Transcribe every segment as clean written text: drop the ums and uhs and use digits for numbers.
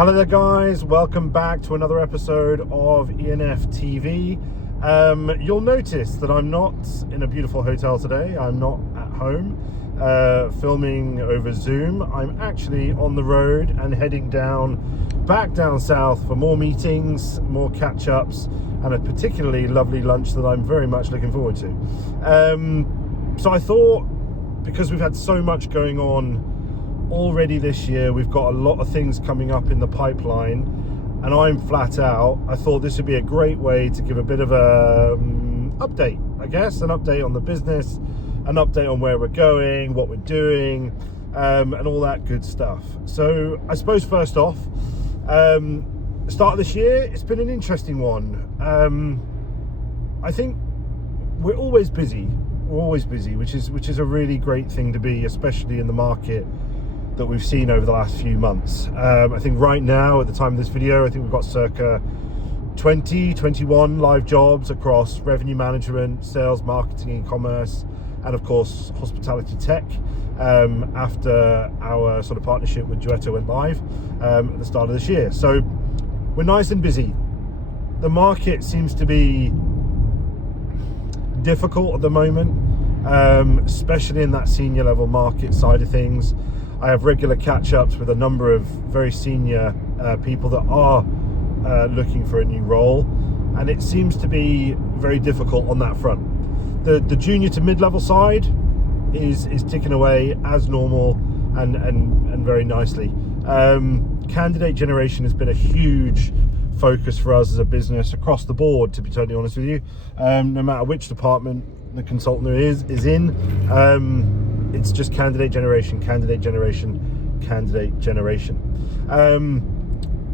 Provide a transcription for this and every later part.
Hello there guys, welcome back to another episode of E&Ftv. You'll notice that I'm not in a beautiful hotel today. I'm not at home filming over Zoom. I'm actually on the road and heading back down south for more meetings, more catch-ups, and a particularly lovely lunch that I'm very much looking forward to. So I thought, because we've had so much going on already this year, we've got a lot of things coming up in the pipeline and I'm flat out, I thought this would be a great way to give a bit of a update, I guess, an update on the business, an update on where we're going, what we're doing, and all that good stuff. So I suppose first off, start of this year, it's been an interesting one. I think we're always busy, which is a really great thing to be, especially in the market that we've seen over the last few months. I think right now, at the time of this video, I think we've got circa 21 live jobs across revenue management, sales, marketing, e-commerce, and of course hospitality tech, after our sort of partnership with Duetto went live at the start of this year. So we're nice and busy. The market seems to be difficult at the moment, especially in that senior level market side of things. I have regular catch-ups with a number of very senior people that are looking for a new role, and it seems to be very difficult on that front. The junior to mid-level side is ticking away as normal and very nicely. Candidate generation has been a huge focus for us as a business across the board, to be totally honest with you. No matter which department the consultant is in, it's just candidate generation.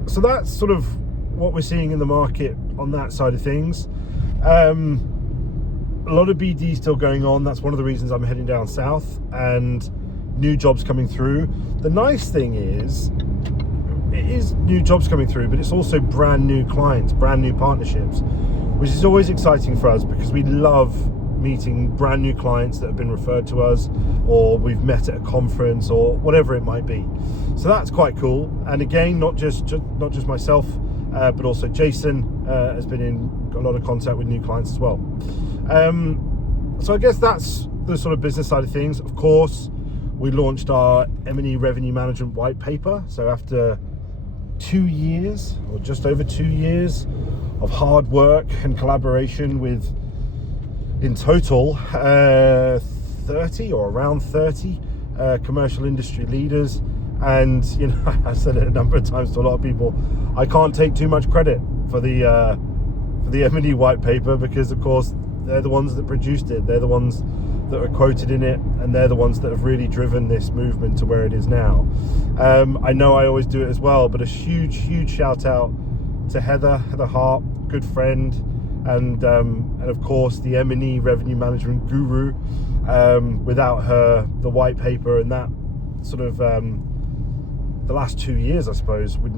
So that's sort of what we're seeing in the market on that side of things. A lot of BD still going on. That's one of the reasons I'm heading down south, and new jobs coming through. The nice thing is, it is new jobs coming through, but it's also brand new clients, brand new partnerships, which is always exciting for us because we love meeting brand new clients that have been referred to us, or we've met at a conference, or whatever it might be. So that's quite cool. And again, not just myself, but also Jason has been in a lot of contact with new clients as well. So I guess that's the sort of business side of things. Of course, we launched our M&E revenue management white paper. So after 2 years, or just over 2 years of hard work and collaboration with, in total, 30 or around 30 commercial industry leaders. And you know, I said it a number of times to a lot of people, I can't take too much credit for the M&E white paper, because of course they're the ones that produced it, they're the ones that are quoted in it, and they're the ones that have really driven this movement to where it is now. I know I always do it as well, but a huge shout out to Heather Hart, good friend, and of course the M&E revenue management guru. Without her, the white paper and that sort of the last 2 years, I suppose, would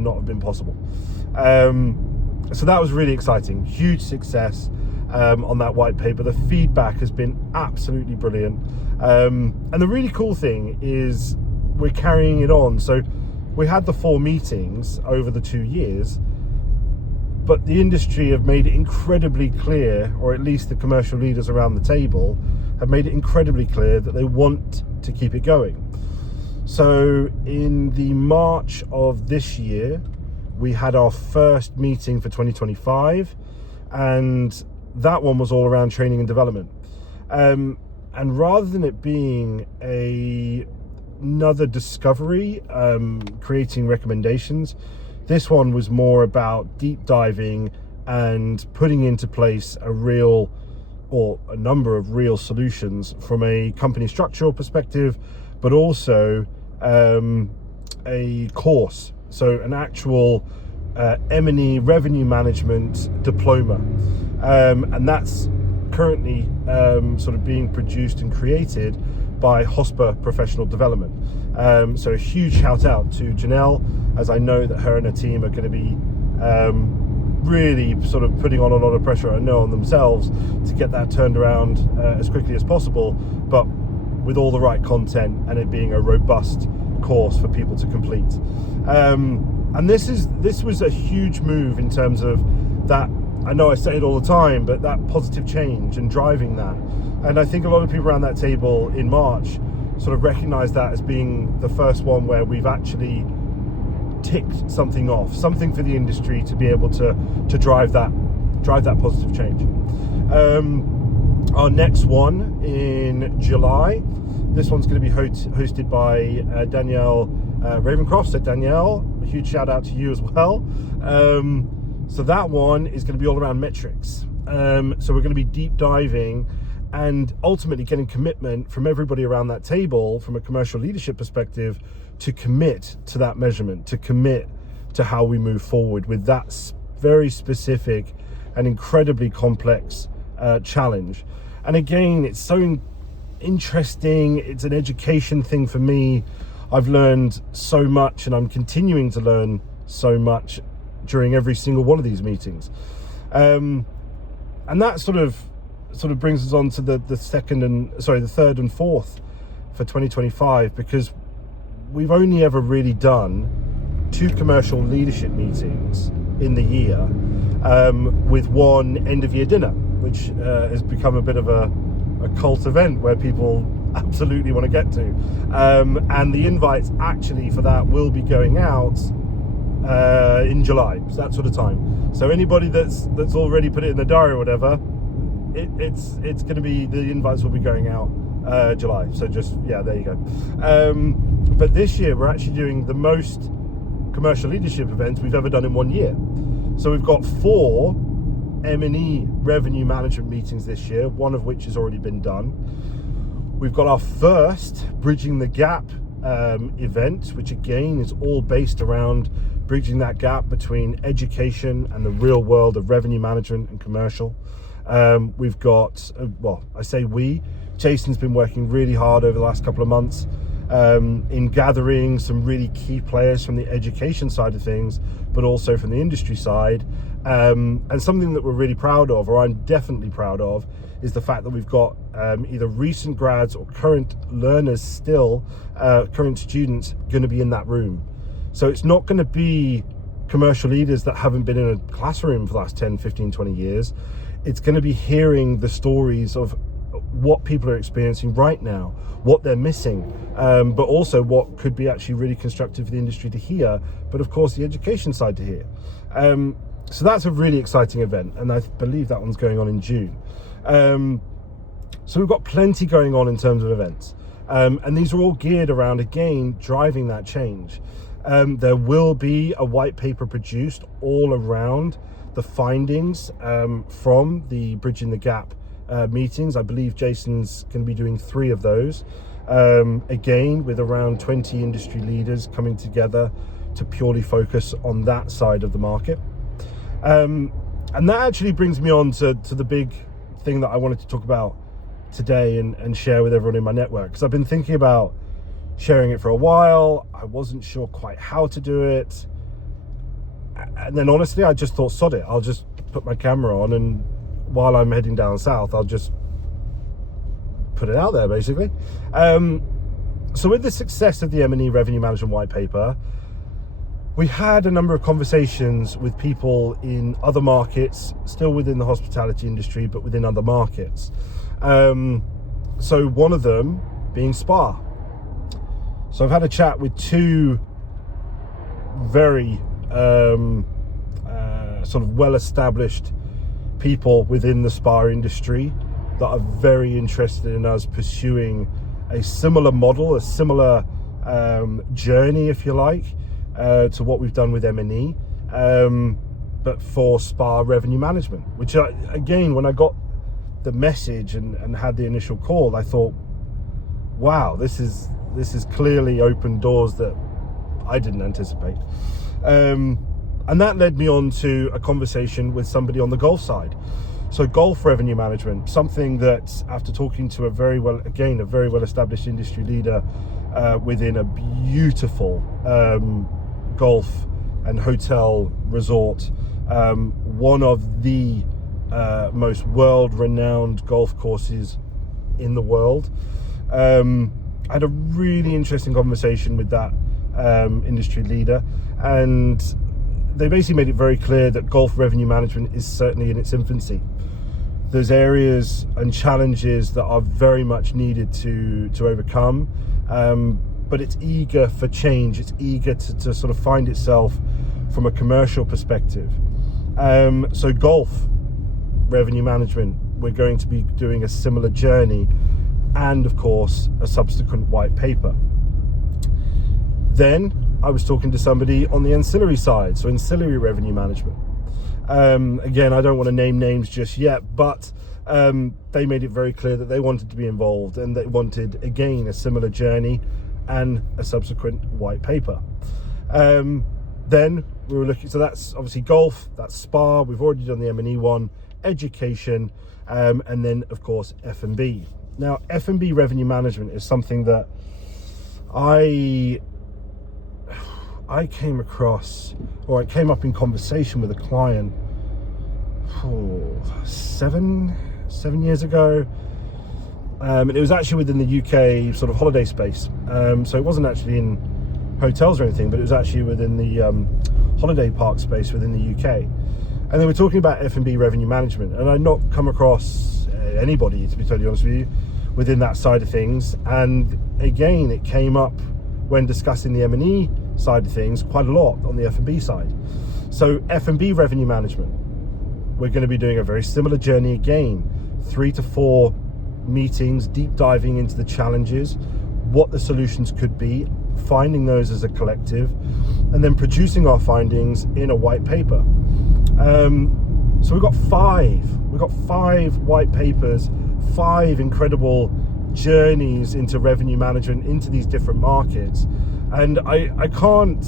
not have been possible. So that was really exciting, huge success on that white paper. The feedback has been absolutely brilliant, and the really cool thing is we're carrying it on. So we had the 4 meetings over the 2 years, but the industry have made it incredibly clear, or at least the commercial leaders around the table have made it incredibly clear that they want to keep it going. So in the March of this year, we had our first meeting for 2025, and that one was all around training and development. And rather than it being another discovery, creating recommendations, this one was more about deep diving and putting into place a number of real solutions from a company structural perspective, but also a course, so an actual M&E revenue management diploma, and that's currently sort of being produced and created by Hosper Professional Development. So a huge shout out to Janelle, as I know that her and her team are going to be really sort of putting on a lot of pressure, I know, on themselves to get that turned around as quickly as possible, but with all the right content and it being a robust course for people to complete. And this was a huge move in terms of that. I know I say it all the time, but that positive change and driving that. And I think a lot of people around that table in March sort of recognize that as being the first one where we've actually ticked something off, something for the industry to be able to drive that positive change. Our next one in July, this one's going to be hosted by Danielle Ravencroft. So Danielle, a huge shout out to you as well. So that one is going to be all around metrics. So we're going to be deep diving and ultimately getting commitment from everybody around that table from a commercial leadership perspective to commit to that measurement, to commit to how we move forward with that very specific and incredibly complex challenge. And again, it's so interesting. It's an education thing for me. I've learned so much, and I'm continuing to learn so much during every single one of these meetings. And that sort of brings us on to the third and fourth for 2025, because we've only ever really done 2 commercial leadership meetings in the year, with one end of year dinner, which has become a bit of a cult event where people absolutely want to get to. And the invites actually for that will be going out in July, so that sort of time. So anybody that's already put it in the diary or whatever, it's going to be, the invites will be going out July. So just, yeah, there you go. But this year we're actually doing the most commercial leadership events we've ever done in one year. So we've got 4 M&E revenue management meetings this year, one of which has already been done. We've got our first Bridging the Gap event, which again is all based around bridging that gap between education and the real world of revenue management and commercial. We've got, Jason's been working really hard over the last couple of months in gathering some really key players from the education side of things, but also from the industry side. And something that we're really proud of, or I'm definitely proud of, is the fact that we've got either recent grads or current learners still, current students going to be in that room. So it's not going to be commercial leaders that haven't been in a classroom for the last 10, 15, 20 years. It's going to be hearing the stories of what people are experiencing right now, what they're missing, but also what could be actually really constructive for the industry to hear, but of course the education side to hear. So that's a really exciting event, and I believe that one's going on in June. So we've got plenty going on in terms of events, and these are all geared around, again, driving that change. There will be a white paper produced all around the findings from the Bridging the Gap meetings. I believe Jason's going to be doing 3 of those, again with around 20 industry leaders coming together to purely focus on that side of the market. And that actually brings me on to the big thing that I wanted to talk about today and share with everyone in my network, because I've been thinking about sharing it for a while. I wasn't sure quite how to do it, and then honestly I just thought, sod it, I'll just put my camera on, and while I'm heading down south I'll just put it out there, basically. So with the success of the M&E revenue management white paper, we had a number of conversations with people in other markets, still within the hospitality industry, but within other markets. So one of them being spa. So I've had a chat with 2 very sort of well-established people within the spa industry that are very interested in us pursuing a similar model, a similar journey, if you like, to what we've done with M&E, but for spa revenue management, which again, when I got the message and had the initial call, I thought, wow, this is clearly opened doors that I didn't anticipate. And that led me on to a conversation with somebody on the golf side. So golf revenue management, something that, after talking to a very well established industry leader within a beautiful golf and hotel resort, one of the most world-renowned golf courses in the world, I had a really interesting conversation with that industry leader, and they basically made it very clear that golf revenue management is certainly in its infancy. There's areas and challenges that are very much needed to overcome, but it's eager for change. It's eager to sort of find itself from a commercial perspective. So golf revenue management, we're going to be doing a similar journey, and of course a subsequent white paper. Then I was talking to somebody on the ancillary side, so ancillary revenue management. Again, I don't want to name names just yet, but they made it very clear that they wanted to be involved, and they wanted, again, a similar journey and a subsequent white paper. Then we were looking, so that's obviously golf, that's spa, we've already done the M&E one, education, and then of course F&B. Now, F&B revenue management is something that I came across, or I came up in conversation with a client 7 years ago, and it was actually within the UK sort of holiday space. So it wasn't actually in hotels or anything, but it was actually within the holiday park space within the UK. And they were talking about F&B revenue management, and I'd not come across anybody, to be totally honest with you, within that side of things. And again, it came up when discussing the M&E side of things quite a lot on the F&B side. So F&B revenue management, we're going to be doing a very similar journey again, 3 to 4 meetings, deep diving into the challenges, what the solutions could be, finding those as a collective, and then producing our findings in a white paper. So we've got 5 white papers, 5 incredible journeys into revenue management into these different markets. And I can't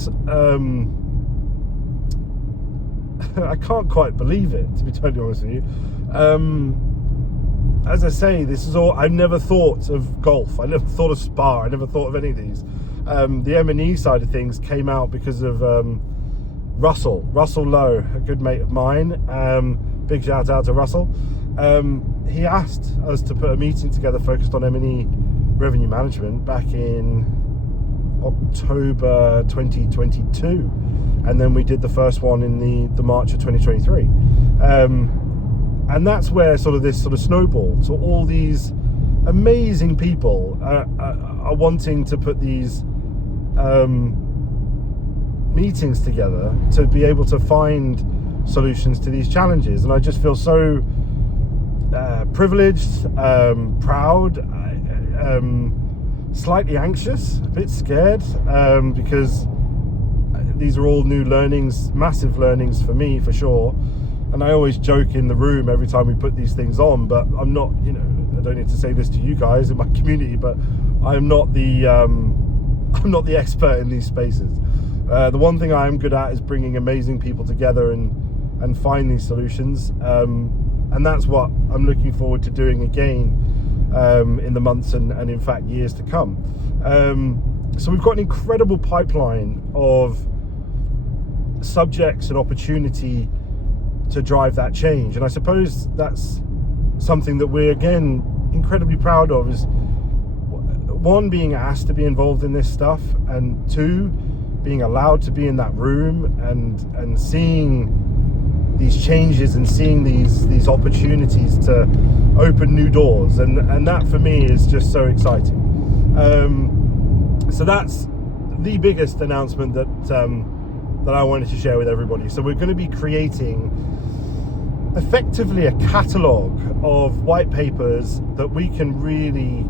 I can't quite believe it, to be totally honest with you. As I say, this is all, I've never thought of golf, I never thought of spa, I never thought of any of these. The M&E side of things came out because of Russell Lowe, a good mate of mine. Big shout out to Russell. He asked us to put a meeting together focused on M&E revenue management back in October 2022, and then we did the first one in the March of 2023, and that's where sort of this sort of snowballed. So all these amazing people are wanting to put these meetings together to be able to find solutions to these challenges, and I just feel so privileged, proud, slightly anxious, a bit scared, because these are all new learnings, massive learnings for me, for sure. And I always joke in the room every time we put these things on, but I'm not, I don't need to say this to you guys in my community, but I'm not the expert in these spaces. The one thing I am good at is bringing amazing people together and find these solutions, and that's what I'm looking forward to doing again in the months and in fact years to come. So we've got an incredible pipeline of subjects and opportunity to drive that change, and I suppose that's something that we're again incredibly proud of, is 1, being asked to be involved in this stuff, and 2, being allowed to be in that room and seeing these changes and seeing these opportunities to open new doors, and that for me is just so exciting. So that's the biggest announcement that I wanted to share with everybody. So we're going to be creating effectively a catalogue of white papers that we can really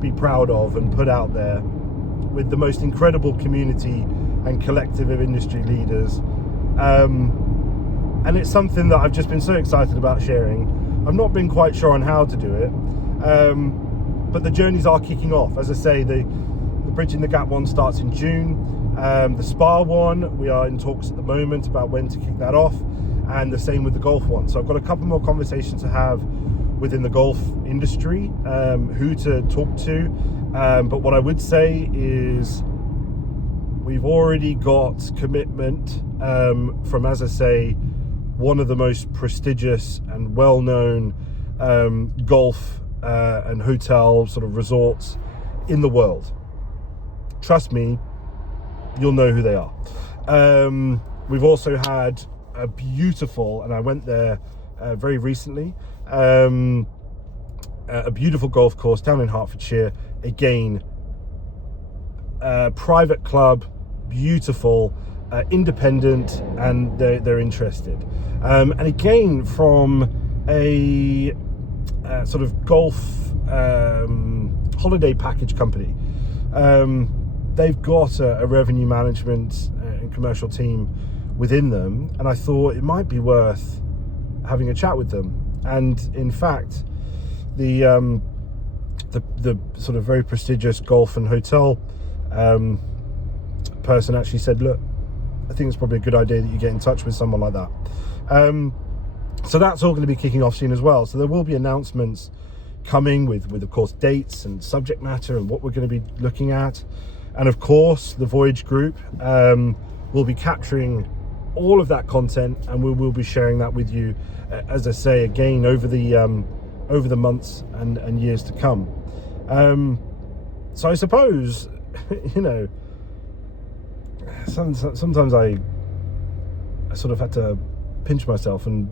be proud of and put out there with the most incredible community and collective of industry leaders. And it's something that I've just been so excited about sharing. I've not been quite sure on how to do it, but the journeys are kicking off. As I say, the Bridging the Gap one starts in June. The spa one, we are in talks at the moment about when to kick that off, and the same with the golf one. So I've got a couple more conversations to have within the golf industry, who to talk to, but what I would say is we've already got commitment from, as I say, one of the most prestigious and well-known golf and hotel sort of resorts in the world. Trust me, you'll know who they are. We've also had a beautiful, and I went there very recently, a beautiful golf course down in Hertfordshire. Again, private club, beautiful, independent, and they're interested. And again, from a sort of golf holiday package company. They've got a revenue management and commercial team within them, and I thought it might be worth having a chat with them. And in fact, the sort of very prestigious golf and hotel person actually said, look, I think it's probably a good idea that you get in touch with someone like that. So that's all going to be kicking off soon as well. So there will be announcements coming with of course dates and subject matter and what we're going to be looking at. And of course the Voyage Group will be capturing all of that content, and we will be sharing that with you, as I say, again, over the months and years to come. So I suppose, you know, sometimes I sort of had to pinch myself and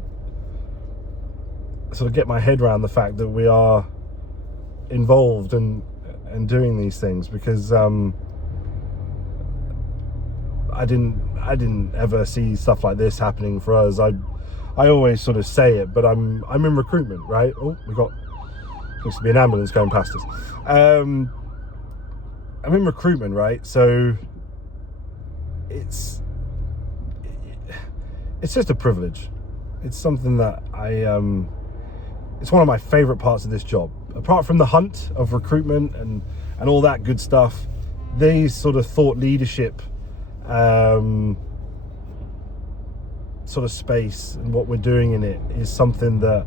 sort of get my head around the fact that we are involved and doing these things, because I didn't ever see stuff like this happening for us. I always sort of say it, but I'm in recruitment, right? Oh, looks to be an ambulance going past us. I'm in recruitment, right? So it's just a privilege. It's something that it's one of my favorite parts of this job. Apart from the hunt of recruitment and all that good stuff, these sort of thought leadership sort of space and what we're doing in it is something that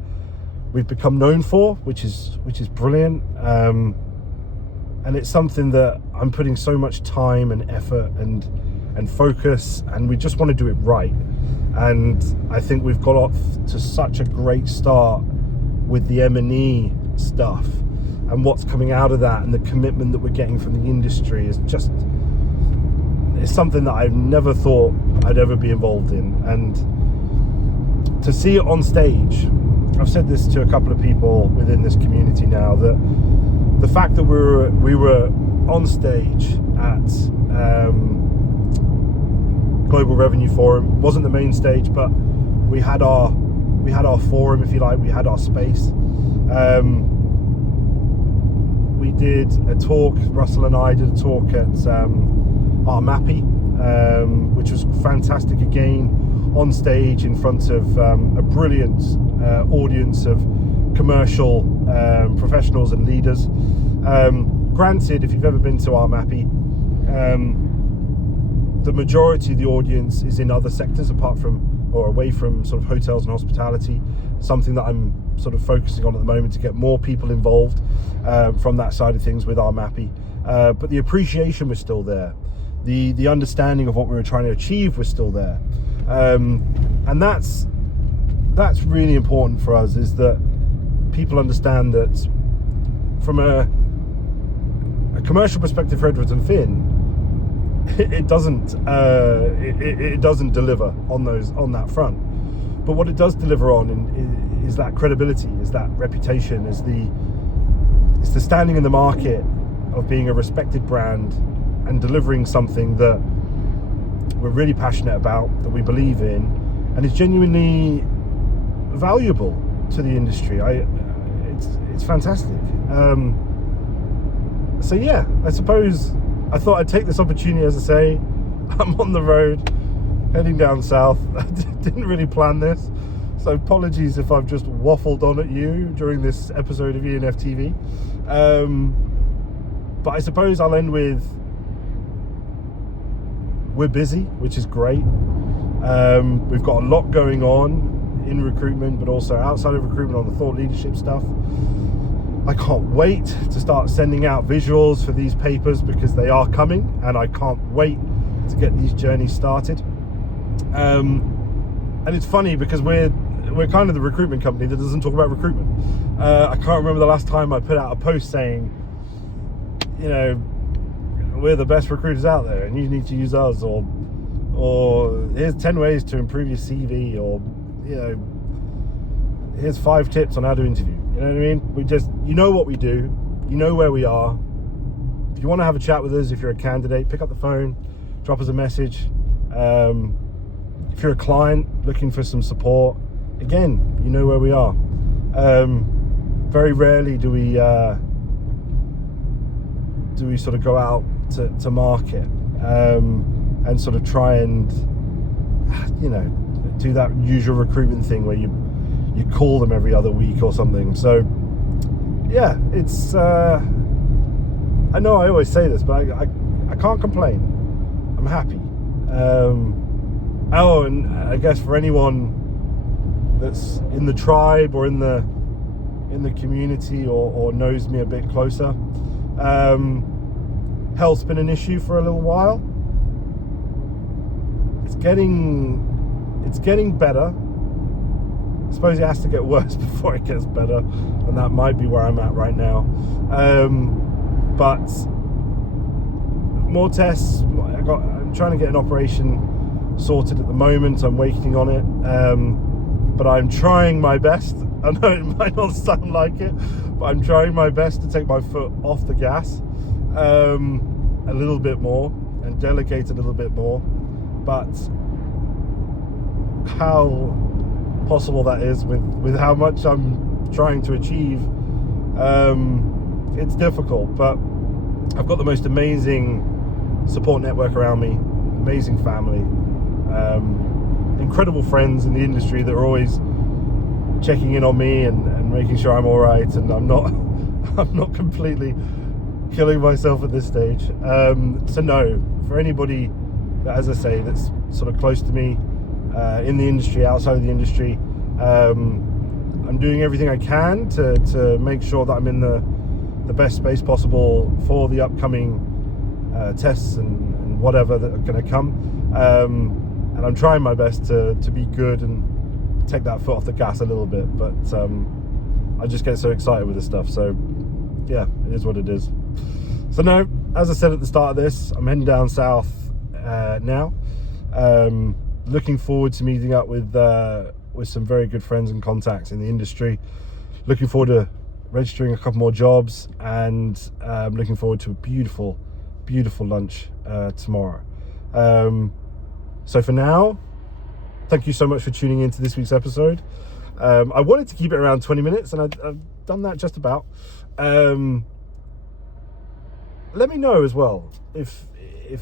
we've become known for, which is brilliant. And it's something that I'm putting so much time and effort and focus, and we just want to do it right. And I think we've got off to such a great start with the M&E stuff, and what's coming out of that, and the commitment that we're getting from the industry is just, it's something that I've never thought I'd ever be involved in. And to see it on stage, I've said this to a couple of people within this community now, that the fact that we were on stage at Global Revenue Forum, wasn't the main stage, but we had our forum, if you like. We had our space. We did a talk, Russell and I did a talk at our Mappy, which was fantastic, again on stage in front of a brilliant audience of commercial professionals and leaders. Granted, if you've ever been to our Mappy, the majority of the audience is in other sectors apart from or away from sort of hotels and hospitality, something that I'm sort of focusing on at the moment to get more people involved from that side of things with our Mappy. But the appreciation was still there. The understanding of what we were trying to achieve was still there. And that's really important for us, is that people understand that from a commercial perspective for Edwards and Finn, it doesn't deliver on that front. But what it does deliver on is that credibility, is that reputation, is the standing in the market of being a respected brand and delivering something that we're really passionate about, that we believe in, and is genuinely valuable to the industry. It's fantastic. So yeah, I suppose I thought I'd take this opportunity. As I say, I'm on the road heading down south. I didn't really plan this, so apologies if I've just waffled on at you during this episode of E&Ftv. But I suppose I'll end with, we're busy, which is great. We've got a lot going on in recruitment, but also outside of recruitment on the thought leadership stuff. I can't wait to start sending out visuals for these papers, because they are coming, and I can't wait to get these journeys started. And it's funny because we're kind of the recruitment company that doesn't talk about recruitment. I can't remember the last time I put out a post saying, you know, we're the best recruiters out there and you need to use us, or here's 10 ways to improve your CV, or, you know, here's 5 tips on how to interview. You know what I mean? We just, you know what we do, you know where we are. If you want to have a chat with us, if you're a candidate, pick up the phone, drop us a message. If you're a client looking for some support, again, you know where we are. Very rarely do we sort of go out to market and sort of try and, you know, do that usual recruitment thing where you call them every other week or something. So yeah, it's I know I always say this, but I can't complain. I'm happy. Oh, and I guess for anyone that's in the tribe or in the community or knows me a bit closer, health's been an issue for a little while. It's getting better. I suppose it has to get worse before it gets better, and that might be where I'm at right now. But more tests. I'm trying to get an operation sorted at the moment. I'm waiting on it, but I'm trying my best. I know it might not sound like it, but I'm trying my best to take my foot off the gas a little bit more and delegate a little bit more. But how possible that is with how much I'm trying to achieve, it's difficult. But I've got the most amazing support network around me, amazing family, incredible friends in the industry that are always checking in on me and making sure I'm all right and I'm not completely killing myself at this stage. So no, for anybody that, as I say, that's sort of close to me, in the industry, outside of the industry, I'm doing everything I can to make sure that I'm in the best space possible for the upcoming tests and whatever that are going to come, and I'm trying my best to be good and take that foot off the gas a little bit, but I just get so excited with this stuff. So yeah, it is what it is. So no, as I said at the start of this, I'm heading down south now. Looking forward to meeting up with some very good friends and contacts in the industry. Looking forward to registering a couple more jobs, and looking forward to a beautiful lunch tomorrow. So for now, thank you so much for tuning in to this week's episode. I wanted to keep it around 20 minutes, and I've done that just about. Let me know as well if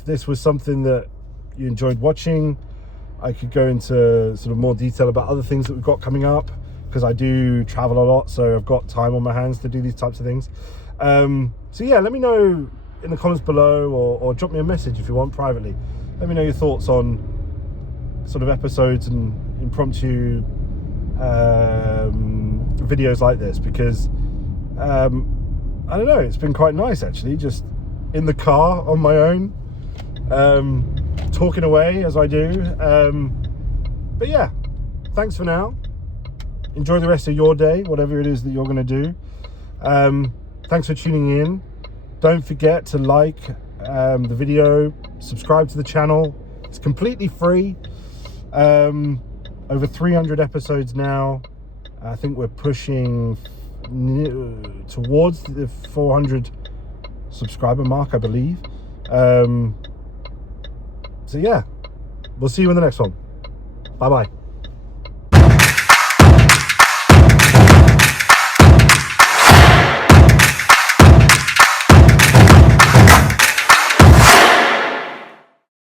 this was something that you enjoyed watching. I could go into sort of more detail about other things that we've got coming up, because I do travel a lot, so I've got time on my hands to do these types of things. So yeah, let me know in the comments below, or drop me a message if you want privately. Let me know your thoughts on sort of episodes and impromptu videos like this, because I don't know, it's been quite nice actually, just in the car on my own, talking away as I do. But yeah, thanks for now. Enjoy the rest of your day, whatever it is that you're going to do. Thanks for tuning in. Don't forget to like the video, subscribe to the channel. It's completely free. Over 300 episodes now. I think we're pushing towards the 400 subscriber mark, I believe. So yeah, we'll see you in the next one. Bye bye.